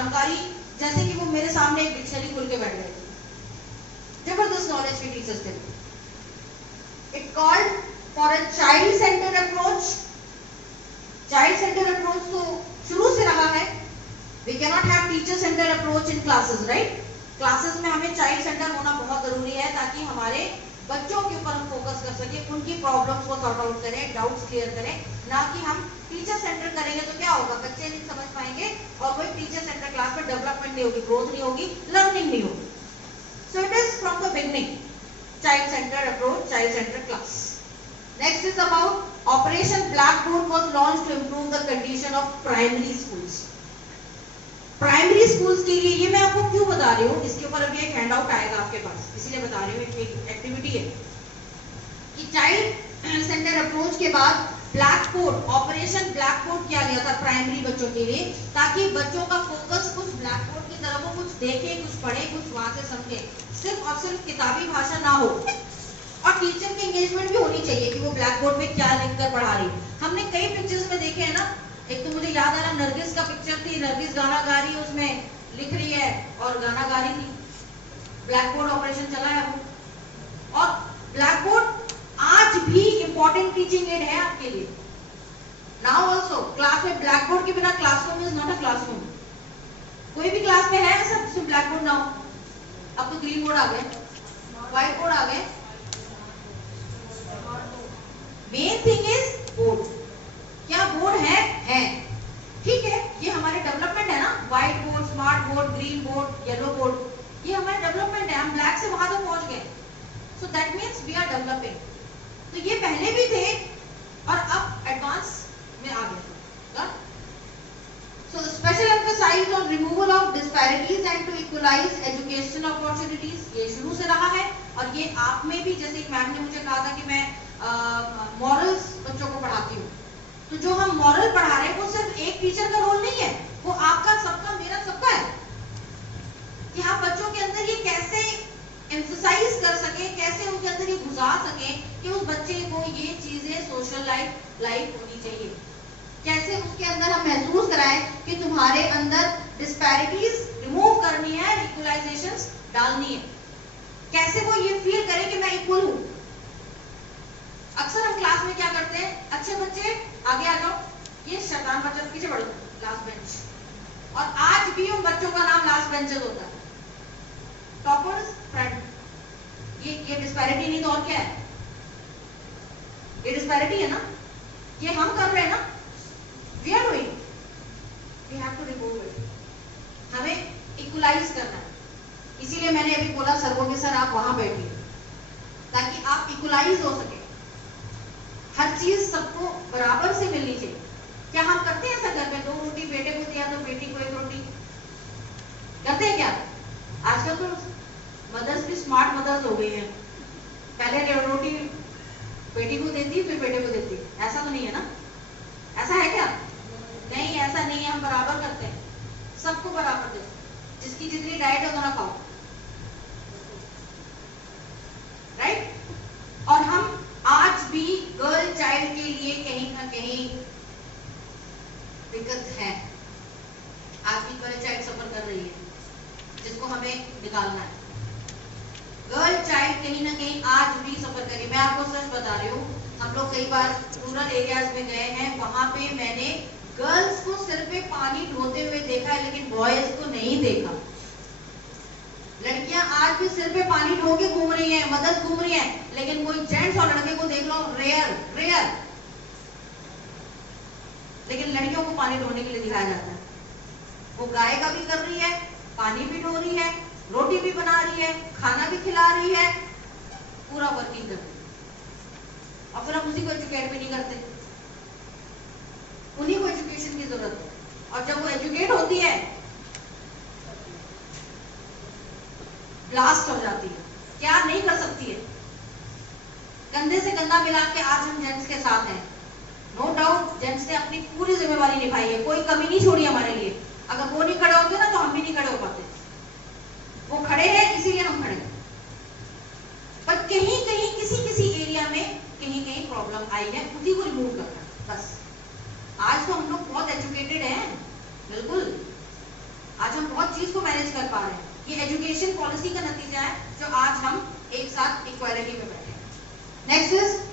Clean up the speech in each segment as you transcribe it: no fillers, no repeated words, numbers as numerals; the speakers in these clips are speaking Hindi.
जानकारी, जैसे कि वो मेरे सामने एक डिक्शनरी खोल के बैठ गए। जबरदस्त नॉलेज के टीचर्स थे। It called for a child center approach. Child center approach तो शुरू से रहा है। We can not have teacher center approach in classes, right? Classes में हमें चाइल्ड सेंटर होना बहुत जरूरी है, ताकि हमारे बच्चों के ऊपर हम फोकस कर सके, उनकी प्रॉब्लम्स को सॉर्ट आउट करें, डाउट्स क्लियर करें। ना कि हम टीचर सेंटर करेंगे तो क्या होगा, बच्चे नहीं समझ पाएंगे और कोई टीचर सेंटर क्लास में डेवलपमेंट नहीं होगी, ग्रोथ नहीं होगी, लर्निंग नहीं होगी। So it is from the beginning child center approach, child center class. Next is about operation blackboard was launched to improve the condition of primary schools. Primary schools के लिए, ये मैं आपको क्यों बता रही हूँ, इसके ऊपर अभी एक हैंड आउट आएगा आपके पास, इसीलिए बता रही हूँ। एक एक्टिविटी है कि चाइल्ड सेंटर अप्रोच के बाद ब्लैकबोर्ड, ऑपरेशन ब्लैकबोर्ड किया गया था प्राइमरी बच्चों के लिए, ताकि बच्चों का फोकस कुछ ब्लैकबोर्ड की तरफ हो, कुछ देखे, कुछ पढ़े, कुछ वहां से समझे, सिर्फ और सिर्फ किताबी भाषा ना हो। और टीचर की एंगेजमेंट भी होनी चाहिए कि वो ब्लैकबोर्ड में क्या लिखकर पढ़ा रही। हमने कई पिक्चर्स में देखे हैं ना, एक तो मुझे याद आ रहा, नरगिस का पिक्चर थी, नरगिस गाना गा रही है, उसमें लिख रही है और गाना गा रही थी, ब्लैकबोर्ड ऑपरेशन चला है वो। और ब्लैकबोर्ड आज भी इंपॉर्टेंट टीचिंग एड है आपके लिए। नाउ ऑल्सो क्लास में ब्लैकबोर्ड के बिना classroom is not a classroom. कोई भी क्लास में है ऐसा जिसमें ब्लैकबोर्ड ना हो? अब तो ग्रीन बोर्ड आ गए, व्हाइट बोर्ड आ गए। Main thing is board. क्या बोर्ड है? ठीक है, ये हमारे डेवलपमेंट है ना, white board, smart board, green board, yellow board, ये हमारे डेवलपमेंट है। हम ब्लैक से वहां तक पहुंच गए, so that means we are developing. तो ये पहले भी थे और अब एडवांस में आ गए। So special emphasis on removal of disparities and to equalize education opportunities, ये शुरू से रहा है। और ये आप में भी, जैसे एक मैम ने मुझे कहा था कि मैं मॉरल्स बच्चों को पढ़ाती हूँ, तो जो हम मॉरल पढ़ा रहे हैं वो सिर्फ एक टीचर का रोल नहीं है, वो आपका, सबका, मेरा, सबका है कि हम बच्चों के अंदर ये कैसे एम्फसाइज कर सके, कैसे उनके अंदर ये घुसा सके कि उस बच्चे को ये चीजें सोशल लाइफ होनी चाहिए। कैसे उसके अंदर हम महसूस कराएं कि तुम्हारे अंदर डिस्पैरिटीज रिमूव करनी है, इक्वलाइजेशंस डालनी है। कैसे वो ये फील करे कि मैं इक्वल हूं। अक्सर हम क्लास में क्या करते हैं, अच्छे बच्चे आगे आ जाओ, ये शैतान बच्चा पीछे बढ़ो, लास्ट बेंच। और आज भी उन बच्चों का नाम लास्ट बेंचेस होता है, टॉपर्स फ्रंट। ये डिस्पैरिटी नहीं तो और क्या है? ये डिस्पैरिटी है ना, ये हम कर रहे हैं ना, we are doing, we have to remove it। हमें इक्वलाइज करना है। इसीलिए मैंने अभी बोला सर को कि सर आप वहां बैठिए, ताकि आप इक्वलाइज हो सके, हर चीज सबको बराबर से मिलनी चाहिए। क्या हम करते हैं ऐसा घर में? 2 रोटी बेटे को दिया तो बेटी को 1 रोटी, करते हैं क्या? आजकल तो मदर्स भी स्मार्ट मदर्स हो गई हैं, पहले रोटी बेटी को देती फिर बेटे को देती, ऐसा तो नहीं है ना? ऐसा है क्या? नहीं, ऐसा नहीं है। हम बराबर करते हैं, सबको बराबर दे, जिसकी जितनी डाइट है उतना खाओ, राइट? और हम आज भी गर्ल चाइल्ड के लिए कहीं ना कहीं दिक्कत है। आज भी गर्ल चाइल्ड सफर कर रही है, जिसको हमें निकालना है। गर्ल चाइल्ड कहीं ना कहीं आज भी सफर कर रही है। मैं आपको सच बता रही हूँ, हम लोग कई बार रूरल एरियाज में गए हैं, वहां पे मैंने गर्ल्स को सिर पे पानी ढोते हुए देखा है, लेकिन बॉयज को नहीं देखा। लड़कियां आज भी सिर पे पानी ढो के घूम रही हैं, मदर्स घूम रही हैं, लेकिन कोई जेंट्स और लड़के को देख लो, रेयर। लेकिन लड़कियों को पानी ढोने के लिए दिखाया जाता है। वो गाय का भी कर रही है, पानी भी ढो रही है, रोटी भी बना रही है, खाना भी खिला रही है, पूरा वर्किंग कर रही है। और फिर हम उसी को एजुकेट भी नहीं करते, उन्हीं को एजुकेशन की जरूरत है। और जब वो एजुकेट होती है, ब्लास्ट हो जाती है, क्या नहीं कर सकती है। कंधे से कंधा मिला के आज हम जेंट्स के साथ हैं। नो डाउट जेंट्स ने अपनी पूरी जिम्मेवारी निभाई है, कोई कमी नहीं छोड़ी हमारे लिए। अगर वो नहीं खड़े होते ना तो हम भी नहीं खड़े हो पाते। वो खड़े हैं इसीलिए हम खड़े हैं। पर कहीं कहीं किसी एरिया में कहीं प्रॉब्लम आई है, उसी को रिमूव करना है बस। आज तो हम लोग बहुत एजुकेटेड हैं, बिल्कुल। आज हम बहुत चीज को मैनेज कर पा रहे हैं। ये एजुकेशन पॉलिसी का नतीजा है जो आज हम एक साथ इक्वालिटी पे बैठे हैं। Next is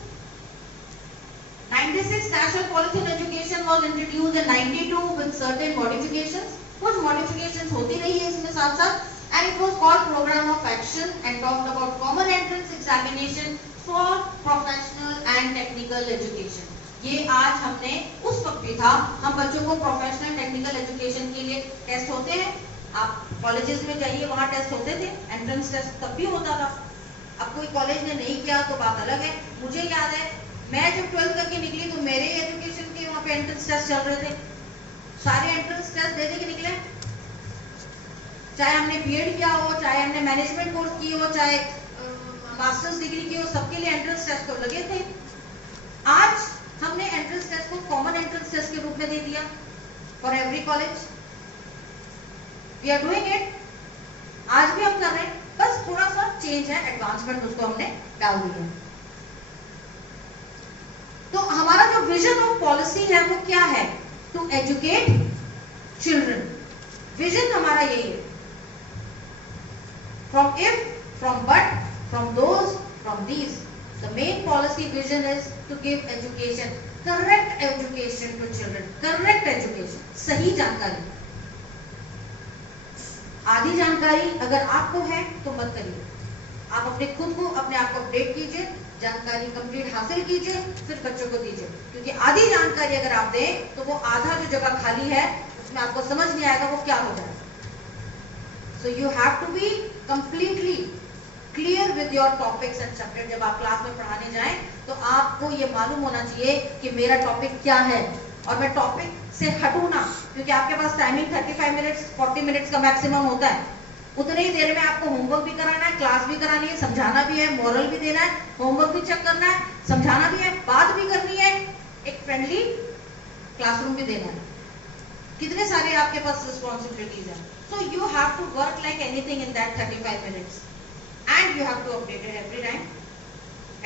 96 National Policy on Education was introduced in 92 with certain modifications. कुछ modifications होती रही है इसमें साथ साथ, and it was called Program of Action and talked about common entrance examination for professional and technical education. ये आज हमने उस वक्त भी था, हम बच्चों को प्रोफेशनल टेक्निकल एजुकेशन के लिए टेस्ट होते हैं, आप कॉलेजेस में जाइए वहाँ टेस्ट होते थे, एंट्रेंस टेस्ट तब भी होता था। अब कोई कॉलेज ने नहीं किया तो बात अलग है। मुझे याद है मैं जब 12th करके निकली तो मेरे एजुकेशन के वहाँ पे एंट्रेंस टेस्ट चल रहे थे, सारे एंट्रेंस टेस्ट दे दे के निकले, चाहे हमने बीएड किया हो, चाहे हमने मैनेजमेंट कोर्स की हो, चाहे मास्टर्स डिग्री की हो, सबके लिए एंट्रेंस टेस्ट तो लगे थे। आज हमने एंट्रेंस टेस्ट को कॉमन एंट्रेंस टेस्ट के रूप में दे दिया for every college. We are doing it, आज भी हम कर रहे हैं, बस थोड़ा सा चेंज है, एडवांसमेंट उसको हमने डाल दी है। तो हमारा जो विजन ऑफ पॉलिसी है वो क्या है? To educate children. विजन हमारा यही है, from if, from but, from those, from these. The main policy vision is to give education, correct education to children, correct education, सही जानकारी। आधी जानकारी अगर आपको है तो मत करिए, आप अपने खुद को अपने आप को अपडेट कीजिए, जानकारी कंप्लीट हासिल कीजिए, फिर बच्चों को दीजिए, क्योंकि आधी जानकारी अगर आप दें तो वो आधा जो जगह खाली है उसमें आपको समझ नहीं आएगा वो क्या हो जाएगा। So you have to be completely clear with your topics and subject. जब आप क्लास में पढ़ाने जाएं तो आपको ये मालूम होना चाहिए कि मेरा टॉपिक क्या है, और मैं टॉपिक से हटूं ना, क्योंकि आपके पास टाइमिंग 35 मिनट्स 40 मिनट्स का मैक्सिमम होता है। उतने ही देर में आपको होमवर्क भी कराना है, क्लास भी करानी है, समझाना भी है, मॉरल भी देना है, होमवर्क भी चेक करना है, समझाना भी है, बात भी करनी है, एक फ्रेंडली क्लासरूम भी देना है। कितने सारे आपके पास रिस्पॉन्सिबिलिटीज है। So you have to work like anything in that 35 minutes and you have to update it every time.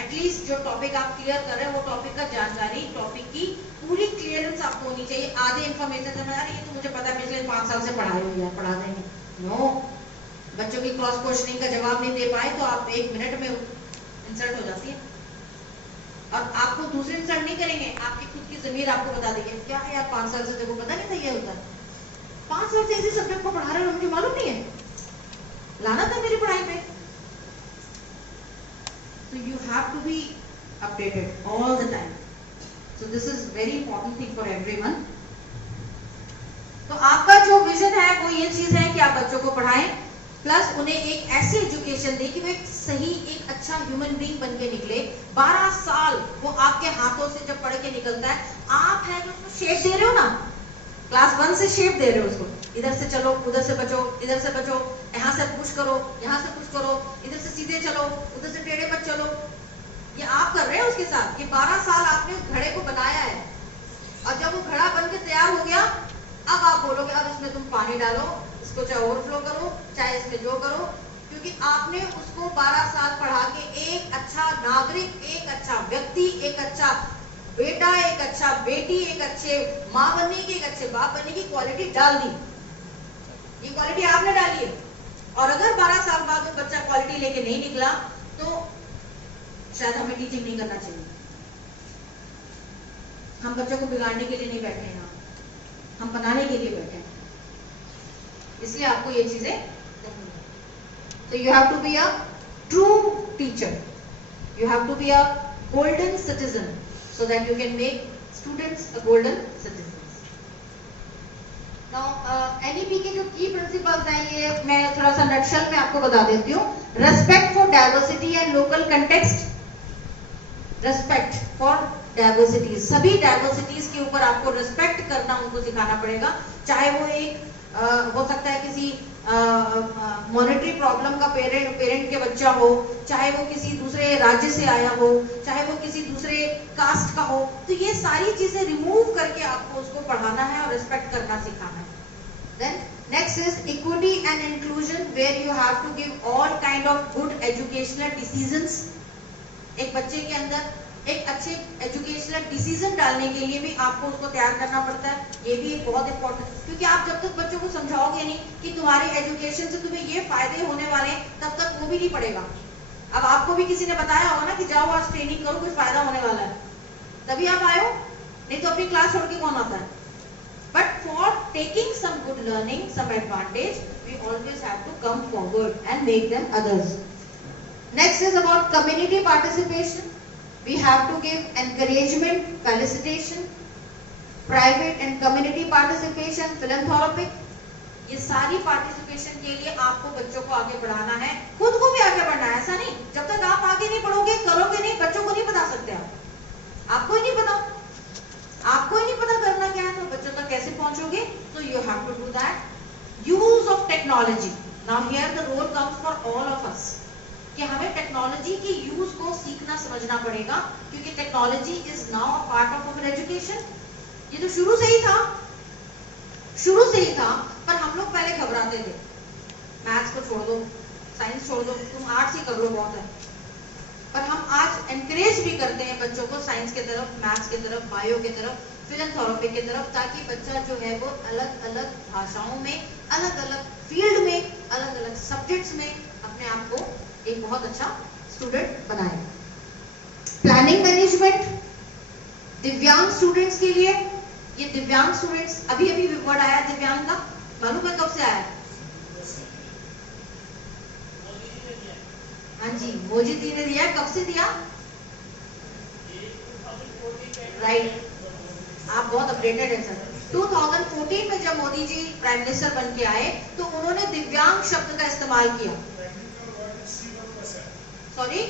At least जो टॉपिक आप क्लियर कर रहे हैं वो टॉपिक का जानकारी, टॉपिक की पूरी क्लियरेंस आपको होनी चाहिए। आधे इंफॉर्मेशन से अरे ये तो मुझे पता है, पिछले 5 साल से पढ़ाए हुए हैं, पढ़ा देंगे। नो, बच्चों की क्रॉस क्वेश्चनिंग का जवाब नहीं दे पाए तो आप 1 मिनट में इंसल्ट हो जाती है, और आपको दूसरे इंसल्ट नहीं करेंगे, आपकी खुद की जमीर आपको बता देगी क्या है यार 5 साल से देखो पता नहीं था ये होता है, 5 साल से इसी सब्जेक्ट को पढ़ा रहे हो, मुझे मालूम नहीं है, लाना था मेरी पढ़ाई पे। So you have to be updated all the time. So this is very important thing for everyone. तो आपका जो विजन है वो ये चीज है कि आप बच्चों को पढ़ाएं, प्लस उन्हें एक ऐसी एजुकेशन दें कि वो एक सही, एक अच्छा ह्यूमन बीइंग बन के निकले। 12 साल वो आपके हाथों से जब पढ़ के निकलता है, आप है जो उसको शेप दे रहे हो ना, क्लास 1 से शेप दे रहे हो उसको, इधर से चलो, उधर से बचो, इधर से बचो, यहाँ से पुश करो, यहाँ से पुश करो, इधर से सीधे चलो, उधर से टेढ़े मत चलो, ये आप कर रहे हो उसके साथ। ये 12 साल आपने उस घड़े को बनाया है, और जब वो घड़ा बन के तैयार हो गया, अब आप बोलोगे अब इसमें तुम पानी डालो, इसको चाहे ओवरफ्लो करो, चाहे इसमें जो करो, क्योंकि आपने उसको 12 साल पढ़ा के एक अच्छा नागरिक, एक अच्छा व्यक्ति, एक अच्छा बेटा, एक अच्छा बेटी, एक अच्छे माँ बनने की, एक अच्छे बाप बनने की क्वालिटी डाल दी। ये क्वालिटी आपने डाली है, और अगर 12 साल बाद वो बच्चा क्वालिटी लेके नहीं निकला तो शायद हमें टीचिंग नहीं करना चाहिए। हम बच्चों को बिगाड़ने के लिए नहीं बैठे हैं, हम बनाने के लिए बैठे हैं, इसलिए आपको ये चीजें देखनी है। तो you have to be a true teacher, you have to be a golden citizen, so that you can make students a golden citizens. Now NEP के जो की प्रिंसिपल्स हैं ये मैं थोड़ा सा नटशल में आपको बता देती हूँ। Respect for diversity and local context, respect for diversity, सभी डाइवर्सिटीज के ऊपर आपको रेस्पेक्ट करना उनको सिखाना पड़ेगा, चाहे वो एक हो सकता है किसी मॉनेटरी प्रॉब्लम का पेरेंट के बच्चा हो, चाहे वो किसी दूसरे राज्य से आया हो, चाहे वो किसी दूसरे कास्ट का हो, तो ये सारी चीजें रिमूव करके आपको उसको पढ़ाना है और रिस्पेक्ट करना सिखाना है। Then next is equity and inclusion, where you have to give all kind of good educational decisions. एक बच्चे के अंदर एक अच्छे एजुकेशनल डिसीजन डालने के लिए भी आपको उसको तैयार करना पड़ता है। ये भी एक बहुत इंपॉर्टेंट, क्योंकि आप जब तक बच्चों को समझाओगे नहीं कि तुम्हारे एजुकेशन से तुम्हें ये फायदे होने वाले हैं, तब तक वो भी नहीं पढ़ेगा। अब आपको भी किसी ने बताया होगा ना कि जाओ आज ट्रेनिंग करो, कुछ फायदा होने वाला है, तभी आप आए हो, नहीं तो अपनी क्लास छोड़ के कौन आता है। But for taking some good learning, some advantage, we always have to come forward and make them others. Next is about community participation. We have to give encouragement, felicitation, private and community participation, philanthropic. ये सारी पार्टिसिपेशन के लिए आपको बच्चों को आगे बढ़ाना है, खुद को भी आगे बढ़ना है। ऐसा नहीं, जब तक आप आगे नहीं बढ़ोगे, करोगे नहीं, बच्चों को नहीं बता सकते आप। आपको ही नहीं पता, आपको ही नहीं पता करना क्या है, तो बच्चों तक कैसे पहुंचोगे? तो you have to do that. Use of technology, now here the role comes for all of us, कि हमें टेक्नोलॉजी की यूज को सीखना समझना पड़ेगा, क्योंकि technology is now a part of our education. ये तो शुरू से ही था, शुरू से ही था, पर हम लोग पहले घबराते थे, मैथ्स को छोड़ दो, साइंस छोड़ दो, तुम आर्ट्स ही कर लो, बहुत है। पर हम आज एनकरेज भी करते हैं बच्चों को साइंस के तरफ, मैथ्स के तरफ, बायो के तरफ, फिलैंथ्रोपी के तरफ, ताकि बच्चा जो है वो अलग अलग भाषाओं में, अलग अलग फील्ड में, अलग अलग सब्जेक्ट्स में अपने आप को एक बहुत अच्छा स्टूडेंट बनाए। प्लानिंग मैनेजमेंट दिव्यांग स्टूडेंट्स के लिए, ये दिव्यांग स्टूडेंट्स, अभी अभी वर्ड आया दिव्यांग का, मालूम है कब से आया? हाँ जी, मोदी जी ने दिया। कब से दिया? राइट, आप बहुत अपडेटेड हैं सर। 2014 में जब मोदी जी प्राइम मिनिस्टर बन के आए, तो उन्होंने दिव्यांग शब्द का इस्तेमाल किया। सॉरी,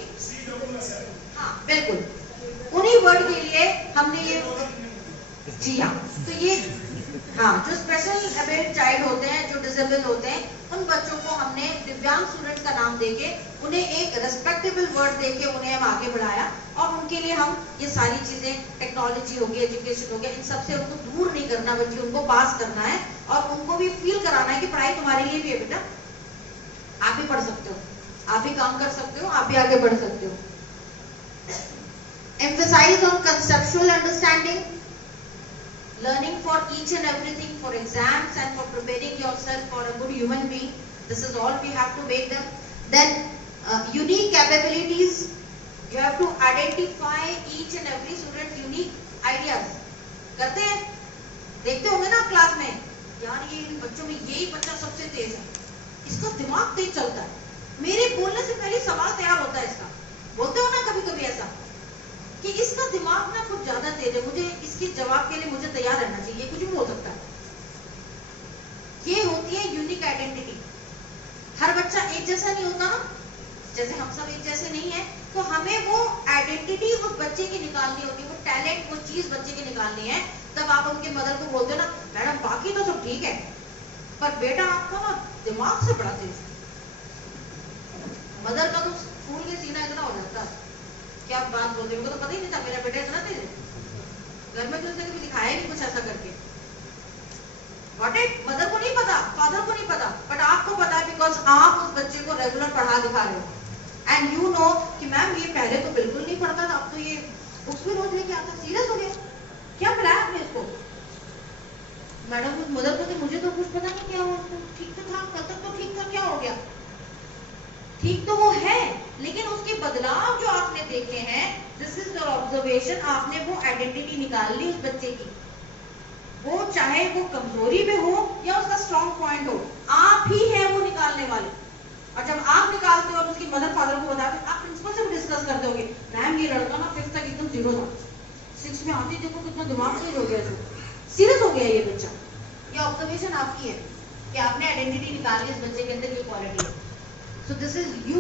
हाँ बिल्कुल, उन्हीं वर्ड के लिए हमने ये, जी हाँ, तो ये हाँ, जो स्पेशल एबल्ड चाइल्ड होते हैं, जो डिसेबल होते हैं, उन बच्चों को हमने दिव्यांग स्टूडेंट्स का नाम देके, उन्हें एक रेस्पेक्टेबल वर्ड देके उन्हें हम आगे बढ़ाया, और उनके लिए हम ये सारी चीजें, टेक्नोलॉजी हो गई, एजुकेशन हो गया, इन सबसे उनको दूर नहीं करना, बल्कि उनको पास करना है, और उनको भी फील कराना है कि पढ़ाई तुम्हारे लिए भी है बेटा, आप भी पढ़ सकते हो, आप भी काम कर सकते हो, आप भी आगे बढ़ सकते हो। Emphasize on conceptual understanding, learning for each and everything, for exams and for preparing yourself for a good human being. This is all we have to make them. Then unique capabilities, you have to identify each and every student's unique ideas. करते हैं, देखते होंगे ना क्लास में, यार ये बच्चों में यही बच्चा सबसे तेज है, इसका दिमाग तेज चलता है, मेरे बोलने से पहले सवाल तैयार होता है इसका। बोलते हो ना कभी कभी ऐसा कि इसका दिमाग ना कुछ ज्यादा तेज है, मुझे इसके जवाब के लिए मुझे तैयार रहना चाहिए, कुछ भी हो सकता है। ये होती है यूनिक आइडेंटिटी। हर बच्चा एक जैसा नहीं होता ना, जैसे हम सब एक जैसे नहीं है, तो हमें वो आइडेंटिटी उस बच्चे की निकालनी होती है, वो टैलेंट, वो चीज बच्चे की निकालनी है। तब आप उनके मदर को बोलते हो ना, मैडम बाकी तो सब ठीक है, पर बेटा आपका ना दिमाग से बड़ा तेज है। मदर का तो फूल के सीना इतना हो जाता है, क्या बात बोलते हैं, तो पता ही नहीं था मेरा बेटा इतना तेज है, घर में तो उसने कभी दिखाया नहीं कुछ ऐसा करके। Got it? मदर को नहीं पता, फादर को नहीं पता, बट आपको पता है, बिकॉज आप उस बच्चे को रेगुलर पढ़ा दिखा रहे हो। एंड यू नो कि मैम ये पहले तो बिल्कुल नहीं पढ़ता था, अब तो ये बुक्स भी रोज लेके आता, सीरियस हो गया, क्या पढ़ाया आपने इसको? मैडम उस मदर को, मुझे तो कुछ पता नहीं क्या हुआ, ठीक तो था, कल तक तो ठीक था, क्या हो गया? ठीक तो वो है, लेकिन उसके बदलाव जो आपने देखे हैं, दिस इज योर ऑब्जर्वेशन, आपने वो आइडेंटिटी निकाल ली उस बच्चे की, वो चाहे वो कमजोरी में हो या उसका स्ट्रॉन्ग पॉइंट हो, आप ही है वो निकालने वाले। और जब आप निकालते हो और उसकी मदर फादर को बताते हो, आप प्रिंसिपल से भी डिस्कस करते होगे, मैम ये लड़का ना 5th तक एकदम 0 था, 6th में आते देखो कितना दिमाग तेज हो गया, सीरियस हो गया ये बच्चा। ये ऑब्जर्वेशन आपकी है कि आपने आइडेंटिटी निकाली, इस बच्चे के अंदर ये क्वालिटी है। So this is you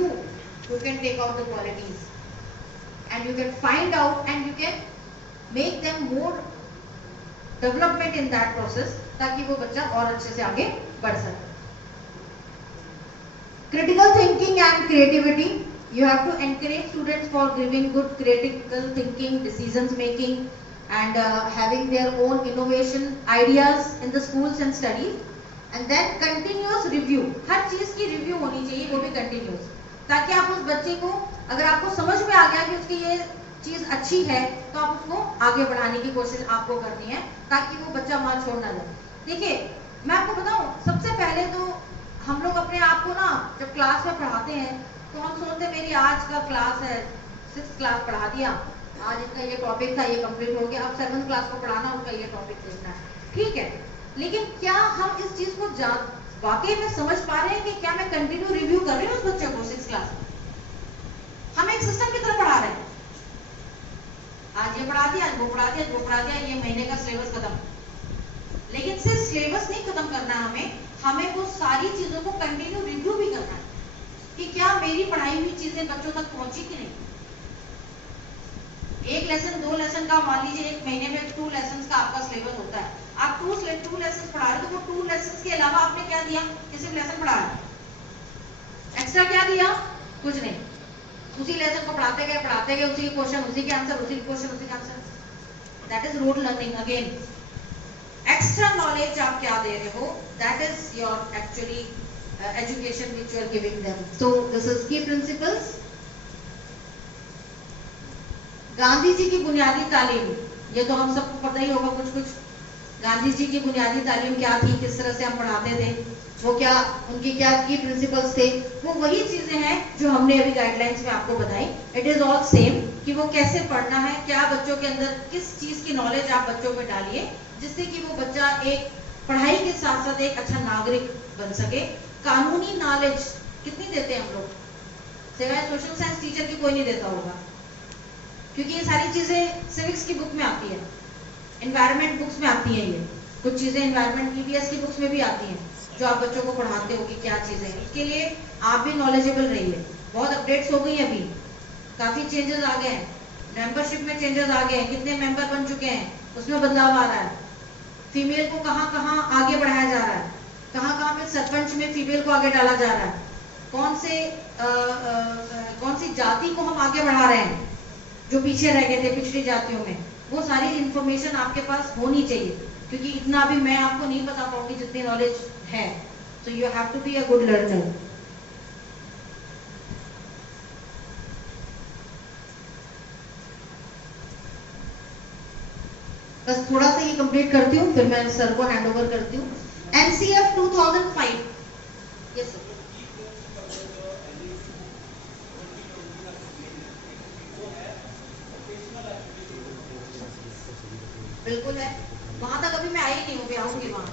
who can take out the qualities, and you can find out and you can make them more development in that process, ताकि वो बच्चा और अच्छे से आगे बढ़ सके। Critical thinking and creativity, you have to encourage students for giving good critical thinking, decisions making, and having their own innovation ideas in the schools and studies. And then continuous review, हर चीज की रिव्यू होनी चाहिए, वो भी कंटिन्यूस, ताकि आप उस बच्चे को, अगर आपको समझ में आ गया कि उसकी ये चीज अच्छी है तो आप उसको आगे बढ़ाने की कोशिश आपको करनी है ताकि वो बच्चा वहां छोड़ ना जाए। देखिए मैं आपको बताऊं, सबसे पहले तो हम लोग अपने आप को ना जब क्लास में पढ़ाते हैं तो हम सोचते हैं मेरी आज का क्लास है, 6th क्लास पढ़ा दिया, आज इनका ये टॉपिक था, ये कंप्लीट हो गया, अब 7th क्लास को पढ़ाना, उनका ये टॉपिक देखना है, ठीक है। लेकिन क्या हम इस चीज को वाकई में समझ पा रहे हैं कि क्या मैं कंटिन्यू रिव्यू कर रही हूँ उस बच्चे को 6th क्लास में? हम एक सिस्टम की तरह पढ़ा रहे हैं, आज ये पढ़ा दिया, आज वो पढ़ा दिया, वो पढ़ा दिया, ये महीने का सिलेबस खत्म। लेकिन सिर्फ सिलेबस नहीं खत्म करना है, हमें वो सारी चीजों को कंटिन्यू रिव्यू भी करना है कि क्या मेरी पढ़ाई हुई चीजें बच्चों तक पहुंची कि नहीं। एक लेसन 2 लेसन का, मान लीजिए एक महीने में 2 लेसन का आपका सिलेबस होता है, आप 2 लेसन पढ़ा रहे तो वो 2 लेसन के अलावा आपने क्या दिया, किसी लेसन पढ़ाया, एक्स्ट्रा क्या दिया, कुछ नहीं, उसी लेसन को पढ़ाते गए, उसी के क्वेश्चन, उसी के आंसर, उसी के क्वेश्चन, उसी के answer. That is rote learning. Again extra knowledge आप क्या दे रहे हो, that is your actually education which you are giving them. So this is key principles. Gandhi ji की बुनियादी तालीम, ये तो हम सबको पता ही होगा कुछ कुछ। गांधी जी की बुनियादी तालीम क्या थी, किस तरह से हम पढ़ाते थे, वो क्या, उनके क्या की प्रिंसिपल्स थे, वो वही चीजें हैं जो हमने अभी गाइडलाइंस में आपको बताई। इट इज ऑल सेम कि वो कैसे पढ़ना है, क्या बच्चों के अंदर किस चीज की नॉलेज आप बच्चों में डालिए जिससे कि वो बच्चा एक पढ़ाई के साथ साथ एक अच्छा नागरिक बन सके। कानूनी नॉलेज कितनी देते हैं हम लोग, सिवाय सोशल साइंस टीचर की कोई नहीं देता होगा, क्योंकि ये सारी चीजें सिविक्स की बुक में आती है, एनवायरमेंट बुक्स में आती हैं, ये कुछ चीजें एनवायरमेंट ईवीएस की बुक्स में भी आती हैं जो आप बच्चों को पढ़ाते हो कि क्या चीजें हैं। इसके लिए आप भी नॉलेजेबल रहिए। बहुत अपडेट्स हो गई हैं, अभी काफी चेंजेस आ गए हैं, मेंबरशिप में चेंजेस आ गए हैं, कितने मेंबर बन चुके हैं उसमें बदलाव आ रहा है, फीमेल को कहाँ कहाँ आगे बढ़ाया जा रहा है, कहाँ कहाँ पे सरपंच में फीमेल को आगे डाला जा रहा है, कौन सी जाति को हम आगे बढ़ा रहे हैं जो पीछे रह गए थे पिछड़ी जातियों में, वो सारी इंफॉर्मेशन आपके पास होनी चाहिए, क्योंकि इतना भी मैं आपको नहीं बता पाऊंगी जितनी नॉलेज है। So you have to be a good learner. बस थोड़ा सा ये कंप्लीट करती हूँ, फिर मैं सर को हैंड ओवर करती हूँ। NCF 2005, yes sir. बिल्कुल है, वहां तक अभी मैं आई नहीं हूँ, भी आऊंगी वहां।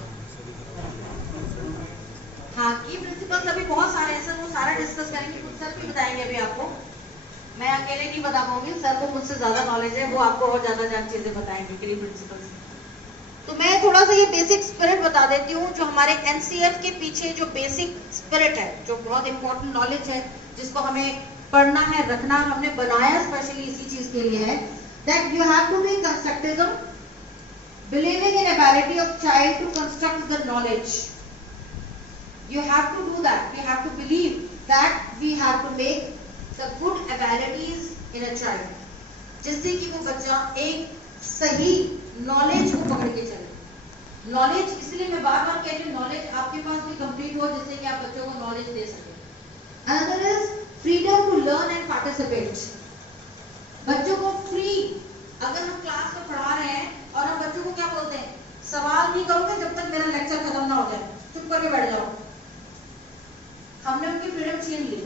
हाँ, की प्रिंसिपल्स अभी बहुत सारे हैं सर, वो सारा डिस्कस करेंगे, कुछ सर भी बताएंगे अभी आपको, मैं अकेले नहीं बता पाऊंगी, सर को मुझसे ज्यादा नॉलेज है, वो आपको और ज्यादा चीजें बताएंगे की प्रिंसिपल्स। तो मैं थोड़ा सा ये बेसिक स्पिरिट बता देती हूँ, जो हमारे एनसीएफ के पीछे जो बेसिक स्पिरिट है, जो बहुत इंपॉर्टेंट नॉलेज है जिसको हमें पढ़ना है, रखना, हमने बनाया स्पेशली इसी चीज के लिए है, that you have to be constructivism, believing in ability of child to construct the knowledge. You have to do that. We have to believe that we have to make the good abilities in a child, जिससे कि वो बच्चा एक सही नॉलेज को पकड़ के चले। नॉलेज इसलिए मैं बार बार कह रही हूँ, नॉलेज आपके पास भी कंप्लीट हो जिससे कि आप बच्चों को नॉलेज दे सके। Another is freedom to learn and participate. बच्चों को फ्री, अगर हम क्लास में पढ़ा रहे हैं और हम बच्चों को क्या बोलते हैं, सवाल नहीं करोगे जब तक मेरा लेक्चर खत्म ना हो जाए, चुप करके बैठ जाओ। हमने उनकी फ्रीडम छीन ली,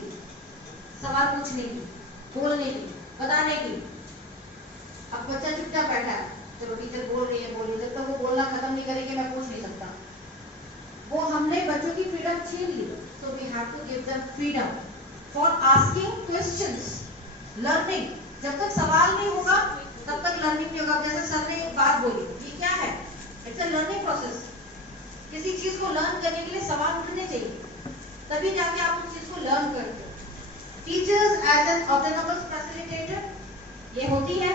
सवाल पूछने की, बोलने की, बताने की। अब बच्चा चुपचाप बैठा है, चलो टीचर बोल रही है, बोलिए, जब तक वो बोलना खत्म नहीं करेगी मैं पूछ नहीं सकता। वो हमने बच्चों की फ्रीडम छीन ली। So we have to give them freedom for asking questions, learning. जब तक सवाल नहीं होगा तब तक लर्निंग नहीं होगा। जैसे सर ने एक बात बोली, ये क्या है, इट्स अ लर्निंग प्रोसेस। किसी चीज को लर्न करने के लिए सवाल उठने चाहिए, तभी जाके आप उस चीज को लर्न करते हो। Teachers as an autonomous facilitator, ये होती है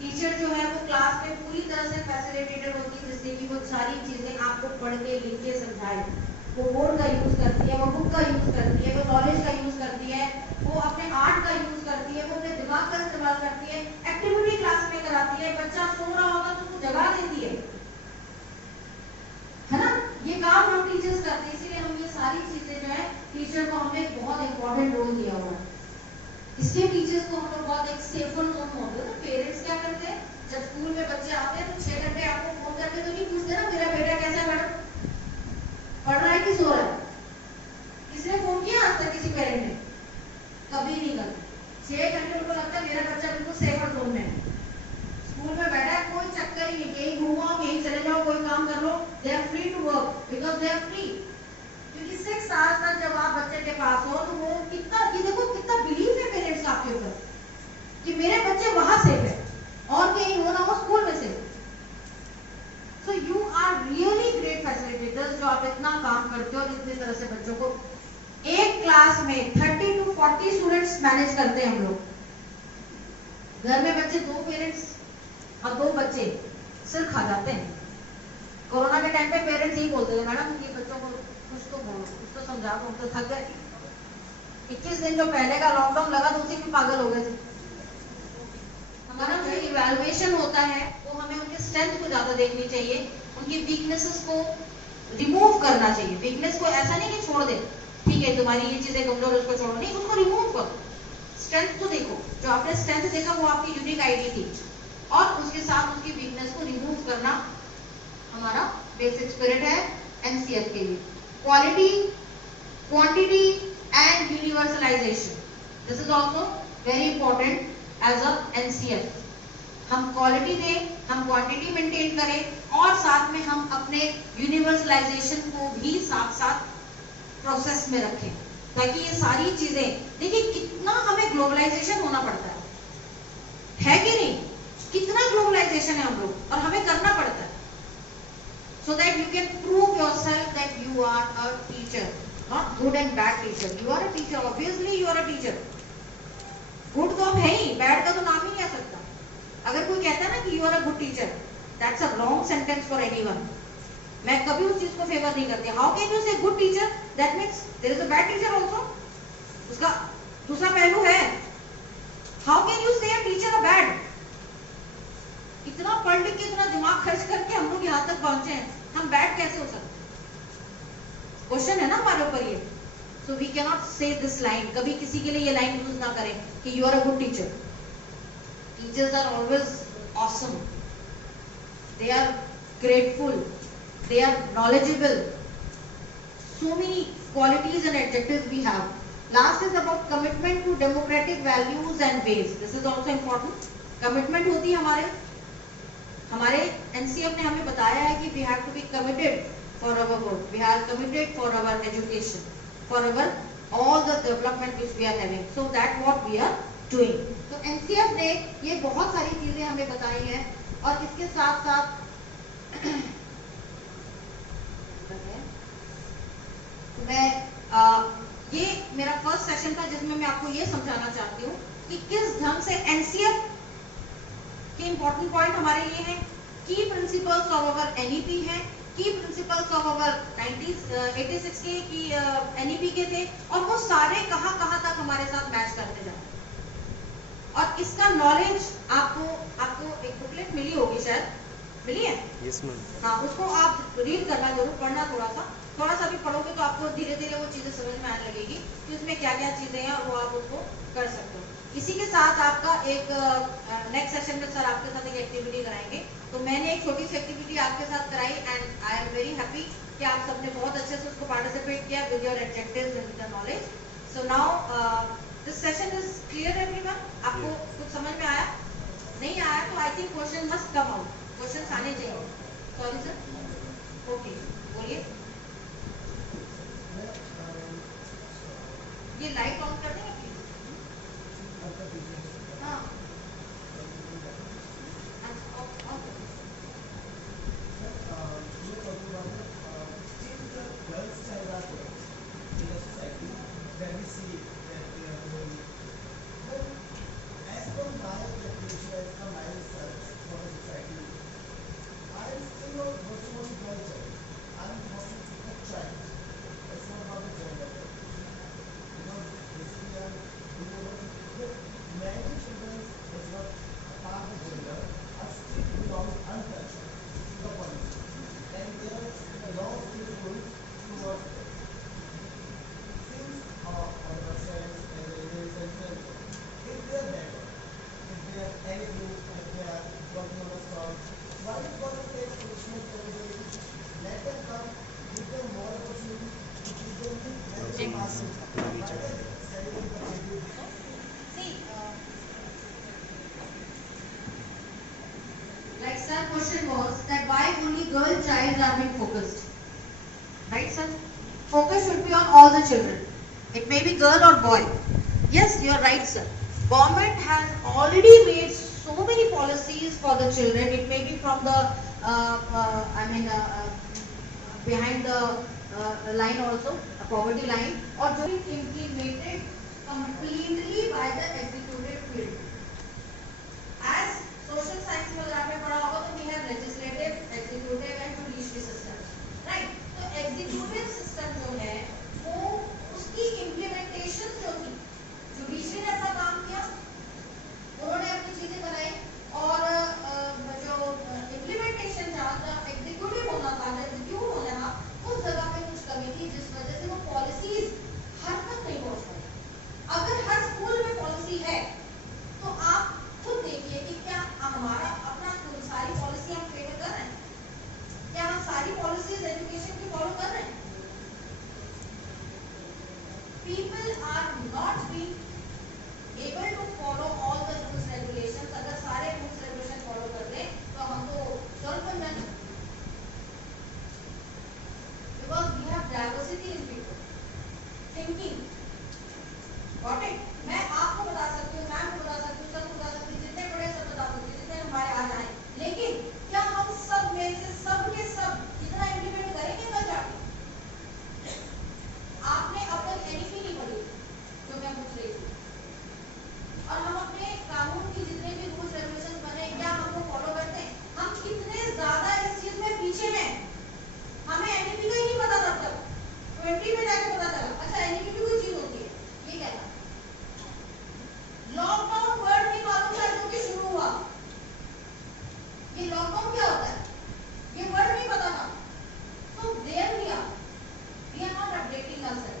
टीचर जो है वो क्लास में पूरी तरह से फैसिलिटेटर होती है, जिससे कि वो सारी चीजें आपको पढ़ के लिख के समझाए। वो बोर्ड का यूज करती है, वो बुक का यूज करती है, वो नॉलेज का यूज करती है, वो अपने आर्ट का यूज करती है, वो अपने दिमाग का इस्तेमाल करती है, एक्टिविटी क्लास में कराती है। बच्चा सो रहा होगा तो उसको जगा देती है ना। ये काम हम टीचर्स करते हैं, इसीलिए हम ये सारी चीजें जो है टीचर को हमने बहुत इंपॉर्टेंट रोल दिया हुआ है। इसलिए टीचर्स को हम लोग बहुत एक सेफर जोन होते हैं। पेरेंट्स क्या करते हैं, जब स्कूल में बच्चे आते हैं तो 6 घंटे आपको फोन करके तो नहीं पूछते ना मेरा बेटा कैसा है मैडम, पढ़ रहा है कि सो रहा है। किसने फोन किया आज तक किसी पेरेंट ने? कभी नहीं करते। 6 घंटे उनको लगता है मेरा बच्चा बिल्कुल सेफर जोन में है, स्कूल में बैठा है, कोई चक्कर ही नहीं, कहीं घूमो कहीं चले जाओ, कोई काम कर लो, they are free to work because they are free. क्योंकि 6 साल तक जब आप बच्चे के पास हो तो वो कितना, ये देखो कितना बिलीव है पेरेंट्स का आपके ऊपर कि मेरे बच्चे वहां सेफ है और कहीं हो ना हो स्कूल में safe. So you are really great facilitators जो आप इतना काम करते हो और इतनी तरह से बच्चों को एक क्लास में 30 to 40 स्टूडेंट्स मैनेज करते हैं हम लोग। घर में बच्चे 2 पेरेंट्स और 2 बच्चे सिर खा जाते हैं। कोरोना के टाइम पे पेरेंट्स यही बोलते थे मैडम कि बच्चों को कुछ तो बोलो, कुछ तो समझा दो, तो थक गए। 21 दिन जो पहले का लॉकडाउन लगा तो उसी में पागल हो गए थे। हमारा जो इवैल्यूएशन होता है वो हमें उनके स्ट्रेंथ को ज्यादा देखनी चाहिए, उनकी वीकनेसेस को रिमूव करना चाहिए। वीकनेस को ऐसा नहीं कि छोड़ दे, ठीक है तुम्हारी ये चीजें कमजोर उसको छोड़ो, नहीं, उसको रिमूव करो। स्ट्रेंथ को देखो, जो आपने स्ट्रेंथ देखा वो आपकी यूनिक आईडी थी, और उसके साथ उसकी वीकनेस को रिमूव करना हमारा बेसिक स्पिरिट है एनसीएफ के लिए। Quality, quantity and universalization, this is also very important as a NCF. हम क्वालिटी दें, हम क्वांटिटी मेंटेन करें और साथ में हम अपने यूनिवर्सलाइजेशन को भी साथ साथ प्रोसेस में रखें, ताकि ये सारी चीजें, देखिए कितना हमें ग्लोबलाइजेशन होना पड़ता है कि नहीं? कितना ग्लोबलाइजेशन है हम लोग, और हमें करना पड़ता है so that you can prove yourself that you are a teacher, not good and bad teacher. You are a teacher, obviously you are a teacher. Good तो है ही, bad का तो नाम ही नहीं आ सकता। अगर कोई कहता है ना कि you are a good teacher, that's a wrong sentence for anyone. मैं कभी उस चीज को फेवर नहीं करती। How can you say good teacher? That means there is a bad teacher also. उसका दूसरा पहलू है। How can you say a teacher a bad? इतना पढ़ लिख के इतना दिमाग खर्च करके हम लोग यहाँ तक पहुंचे हैं, हम बैड कैसे हो सकते? क्वेश्चन है ना हमारे ऊपर ये। सो वी कैन नॉट से दिस लाइन, कभी किसी के लिए ये लाइन यूज ना करें कि you are a good teacher. Teachers are always awesome, they are grateful, they are knowledgeable, so many qualities and adjectives we have. Last is about commitment to democratic values and ways, this is also important. Commitment होती है हमारे एनसीएफ ने हमें बताया है कि we have to be committed for our work, we are committed for our education, for our all the development which we are having, so that what we are doing. तो एनसीएफ ने ये बहुत सारी चीजें हमें बताई हैं, और इसके साथ साथ मैं ये मेरा फर्स्ट सेशन था जिसमें मैं आपको ये समझाना चाहती हूँ कि किस ढंग से एनसीएफ के इंपॉर्टेंट पॉइंट हमारे लिए हैं, की प्रिंसिपल्स ऑफ अवर एनईपी हैं, की प्रिंसिपल्स ऑफ अवर 1986 के की एनईपी के थे, और वो सारे कहाँ तक हमारे साथ मैच करते जाते। और इसका नॉलेज आपको एक बुकलेट मिली होगी, शायद मिली है? Yes ma'am. हाँ, उसको आप रीड करना जरूर, पढ़ना थोड़ा सा भी पढ़ोगे तो आपको धीरे धीरे वो चीजें समझ में आने लगेगी कि उसमें क्या क्या चीजें हैं, और वो आप उसको कर सकते हो। इसी के साथ आपका एक नेक्स्ट सेशन में सर आपके साथ एक एक्टिविटी कराएंगे। तो मैंने एक छोटी सी एक्टिविटी आपके साथ कराई, and I am very happy कि आप सबने बहुत अच्छे से उसको पार्टिसिपेट किया with your adjectives and with the knowledge. So now this session is clear everyone. आपको कुछ समझ में आया? नहीं आया तो I think question must come out, question आने चाहिए। सॉरी सर, ओके बोलिए। ये लाइट ऑन कर देंगे प्लीज। हाँ, question was that why only girl child are being focused. Right, sir? Focus should be on all the children. It may be girl or boy. Yes, you are right, sir. Government has already made so many policies for the children. It may be from the, behind the line also, a poverty line, or to be implemented completely by the executive field. As social science में अगर आपने पढ़ा होगा तो we have legislative, executive and judiciary systems, right? तो executive system जो है वो उसकी implementation जो थी, judiciary ने अपना काम किया, उन्होंने अपनी चीजें बनाई और जो implementation था, executive होना था, execute होना था, उस जगह पे कुछ कमी थी जिस वजह से वो policies हर तक नहीं पहुंच पाई। अगर हर स्कूल में पॉलिसी है तो आप खुद देखिए कि क्या हमारा अपना सारी पॉलिसी हम फेवर कर रहे हैं, क्या हम सारी पॉलिसीज एजुकेशन की फॉलो कर रहे हैं। People are not being able to follow all the rules regulations. अगर सारे रूल्स रेगुलेशन फॉलो कर लें तो हम तो सॉल्व बन जाएंगे, because we have diversity in people thinking. Got it? मैं आपको बता सकती हूँ, मैम को बता सकती हूँ, सर को बता सकती हूँ, जितने बड़े सब बता सकती हूँ, जितने हमारे आ जाए, लेकिन क्या हम सब में से सब के सब इतना इम्प्लीमेंट करेंगे कल जाके? आपने अब तक एनईपी नहीं पढ़ी जो मैं पूछ रही थी, और हम अपने कानून की जितने भी रूल्स रेगुलेशन बने क्या हमको फॉलो करते हैं? हम कितने ज्यादा इस चीज में पीछे हैं। हमें एनईपी का ही नहीं पता तब तक, 20 में जाके पता चला अच्छा एनईपी भी कोई चीज होती है। ये क्या था? लॉकडाउन वर्ड नहीं मालूम था जो कि शुरू हुआ। ये लॉकडाउन क्या होता है ये वर्ड नहीं पता था। तो there we are not updating ourself.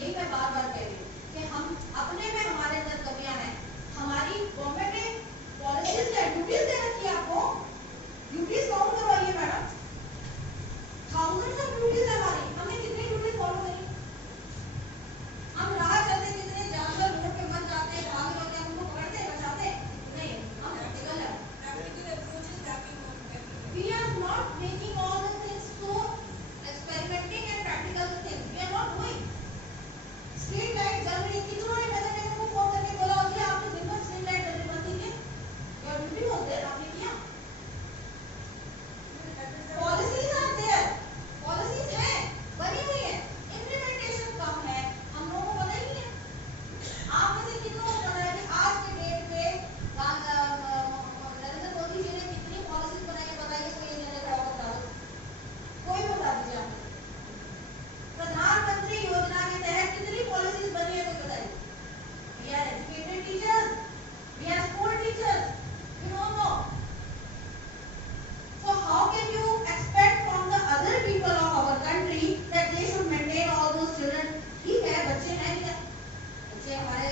यही मैं बार बार कह रही हूँ कि हम अपने में हमारे अंदर कमियां हैं। हमारी गवर्नमेंट ने पॉलिसीज का ड्यूटीज दे रखी है आपको, ड्यूटीज काउंट करवाइए मैडम, थाउजेंड्स ऑफ ड्यूटीज है हमारी, हमने कितनी ड्यूटीज फॉलो करी? हम राह चलते कितने जानवर रोड पे मर जाते हैं, भाग जाते हैं, उनको पकड़ते हैं, बचाते हैं? नहीं, हम प्रैक्टिकल है। Practical approach is lacking on everyone. We are not making all the things so experimenting and practical things, we are not doing. Street light जल रही थी, कितनों ने नगर निगम को फोन करके बोला कि आपने दिन भर स्ट्रीट लाइट जल बंद की, योर ड्यूटी वाज देयर, आपने किया। पॉलिसीज आर देयर, पॉलिसीज है, बनी हुई है, इम्प्लीमेंटेशन कम है, हम लोगों को पता ही नहीं है। आप में से कितनों को पता है कि आज के डेट पे नरेंद्र मोदी जी ने कितनी पॉलिसीज बनाई है? बताइए, कोई इन्होंने खड़ा होकर बता दो, कोई बता दीजिए आप। प्रधानमंत्री योजना के तहत कितनी पॉलिसीज बनी है कोई बताइए? We are educated teachers, we are school teachers, we don't know. So how can you expect from the other people of our country that they should maintain all those children? ठीक है, बच्चे हैं नहीं है, बच्चे हमारे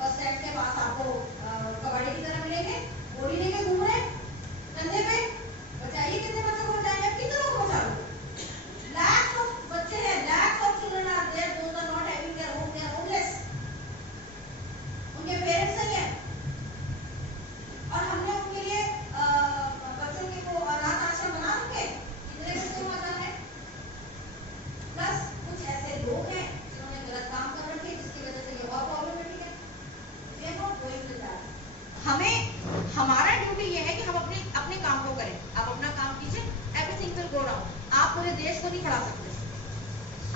बस स्टैंड के पास आपको कबाड़ी की तरह मिलेंगे, गोली लेके घूम रहे कंधे पे। बचाइए, कितने बच्चों को बचाएंगे आप? कितनों को बचा लो? Lakhs of बच्चे हैं, lakhs of children are there, those are not having their home, they are homeless, उनके पेरेंट्स नहीं है, और हमने उनके लिए बच्चों के को अनाथ आश्रम बना रखे। कितने बच्चे मजा है? प्लस कुछ ऐसे लोग हैं जिन्होंने गलत काम कर रखे जिसकी वजह से ये और प्रॉब्लमेटिक है। We are not going to that. हमें हमारा ड्यूटी ये है कि हम अपने काम को करें। आप अपना काम कीजिए, एवरीथिंग विल गो राउंड। आप पूरे देश को नहीं खड़ा सकते,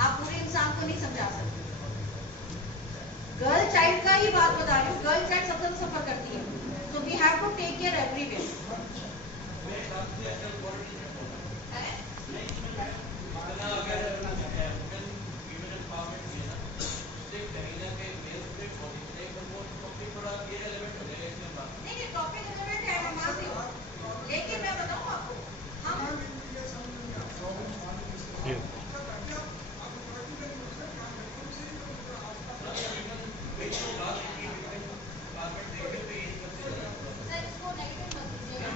आप पूरे इंसान को नहीं समझा सकते। गर्ल चाइल्ड का ही बात बता रही हूँ, गर्ल चाइल्ड सबसे सफर करती है, तो we have to take care everywhere. नहीं, टॉपिक रिलेवेंट है, मैं मानती हूँ, लेकिन मैं बताऊँ आपको, हम सर इसको नेगेटिव मत लीजिएगा।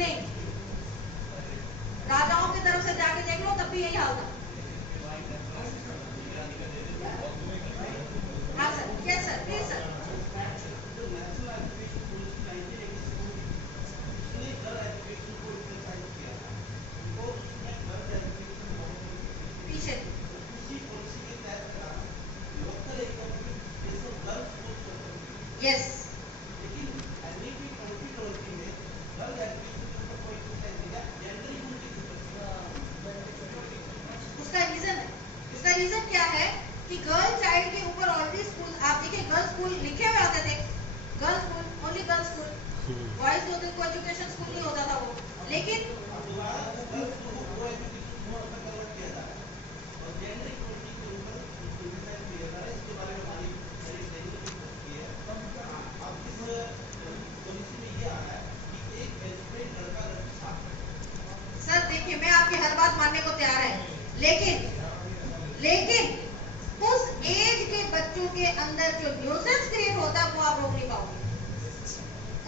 नहीं, राजाओं की तरफ से जाके देख लो तब भी यही हाल था। हाँ sir, yes sir, please sir. पीछे यस, उसका रीजन क्या है कि गर्ल चाइल्ड के ऊपर ऑलरेडी स्कूल, आप देखिए गर्ल स्कूल लिखे हुए आते थे, girl school, only girl school, boys होते को एजुकेशन स्कूल नहीं होता था वो, लेकिन सर देखिए मैं आपकी हर बात मानने को तैयार है, लेकिन उस एज के बच्चों के अंदर जो न्यूसेंस क्रिएट होता है वो आप रोक नहीं पाओगे।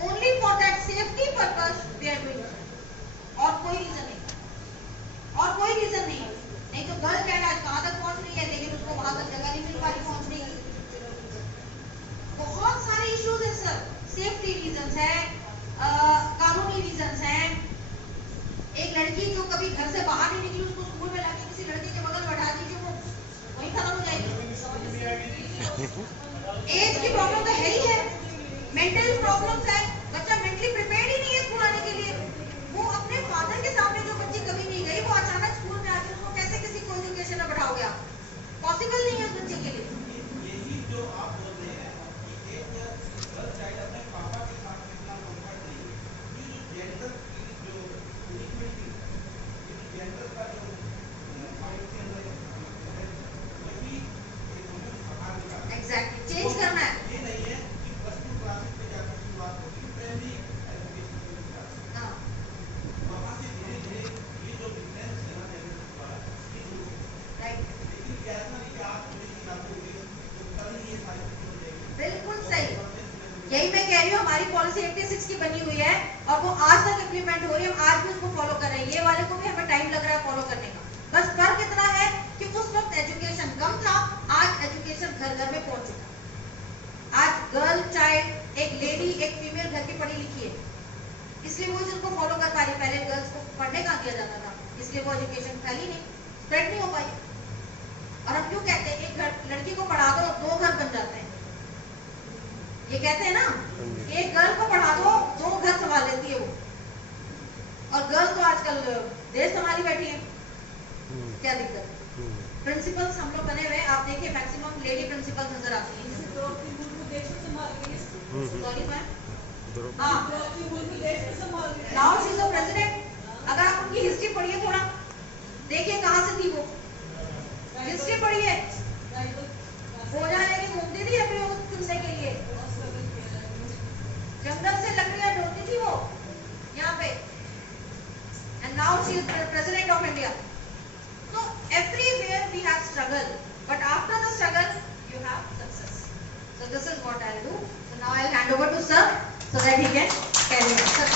Only for that safety purpose we are doing, और कोई रीजन नहीं, नहीं तो गर्ल चाइल्ड आज कहां तक पहुंच रही है, लेकिन उसको वहां तक जगह नहीं मिल पा रही पहुंचने की। बहुत सारे इश्यूज हैं सर, सेफ्टी रीजंस है, कानूनी रीजंस हैं। एक लड़की जो कभी घर से बाहर नहीं निकली, उसको स्कूल में लाके किसी लड़के के बगल बैठा दीजिए, वो वहीं खत्म हो जाएगी। एज की प्रॉब्लम तो है ही है, मेंटल प्रॉब्लम्स है, बच्चा मेंटली प्रिपेयर्ड ही नहीं है स्कूल आने के लिए। वो अपने फादर के सामने जो बच्ची कभी नहीं गई, वो अचानक स्कूल में आके उसको कैसे किसी को एजुकेशन में बढ़ाओगे आप? पॉसिबल नहीं है उस बच्चे के लिए। यही जो आप बोल रहे हैं कि एक गर्ल चाइल्ड अपने पापा के साथ कितना कंफर्ट नहीं है, ये जो जेंडर की जो इक्विटी, ये जो जेंडर का जो फाइट के अंदर वही एक हमें सवाल का एग्जैक्टली चेंज करना है। ये नहीं है कि प्लस 2 क्लासेस पे जाकर की बात होती है, प्राइमरी एजुकेशन के लिए हाँ वहाँ से धीरे धीरे ये जो डिफरेंस है ना जेंडर का, ये दूर हो जाएगा। राइट, लेकिन क्या ऐसा नहीं कि आप पुलिस की लागू होगी तो कल ये सारी चीजें हो जाएगी। बिल्कुल सही, यही मैं कह रही हूँ, हमारी पॉलिसी 86 की बनी हुई है और वो आज तक इम्प्लीमेंट हो रही है, हम आज भी उसको फॉलो कर रहे हैं। ये वाले को भी हमें टाइम लग रहा है फॉलो करने का, बस फर्क इतना है कि उस वक्त एजुकेशन कम था, आज एजुकेशन घर घर में पहुंच चुका। आज गर्ल चाइल्ड, एक लेडी, एक फीमेल घर की पढ़ी लिखी है, इसलिए वो उसको फॉलो कर पा रही। पहले गर्ल्स को पढ़ने का दिया जाता था, इसलिए वो एजुकेशन फैली नहीं, स्प्रेड नहीं हो पाई। और हम क्यों कहते हैं एक लड़की को पढ़ा दो 2 घर बन जाते हैं, ये कहते हैं ना, एक गर्ल को पढ़ा दो 2 घर संभाल लेती है वो। और गर्ल तो आजकल देश संभाली बैठी है, क्या दिक्कत है? प्रिंसिपल्स हम लोग बने हुए, आप देखिए मैक्सिमम लेडी प्रिंसिपल नजर आती हैं। सॉरी मैम, हाँ now she is the president. अगर आप उनकी हिस्ट्री पढ़िए थोड़ा, देखिए कहाँ से थी वो, हिस्ट्री पढ़िए, पूजा लेके घूमती थी अपने उस चुनने के लिए, जंगल से लकड़ियां ढोती थी वो यहाँ पे, and now she is president of India. So everywhere we have struggle, but after the struggle you have success. So this is what I'll do. So now I'll hand over to sir so that he can carry on. Sir.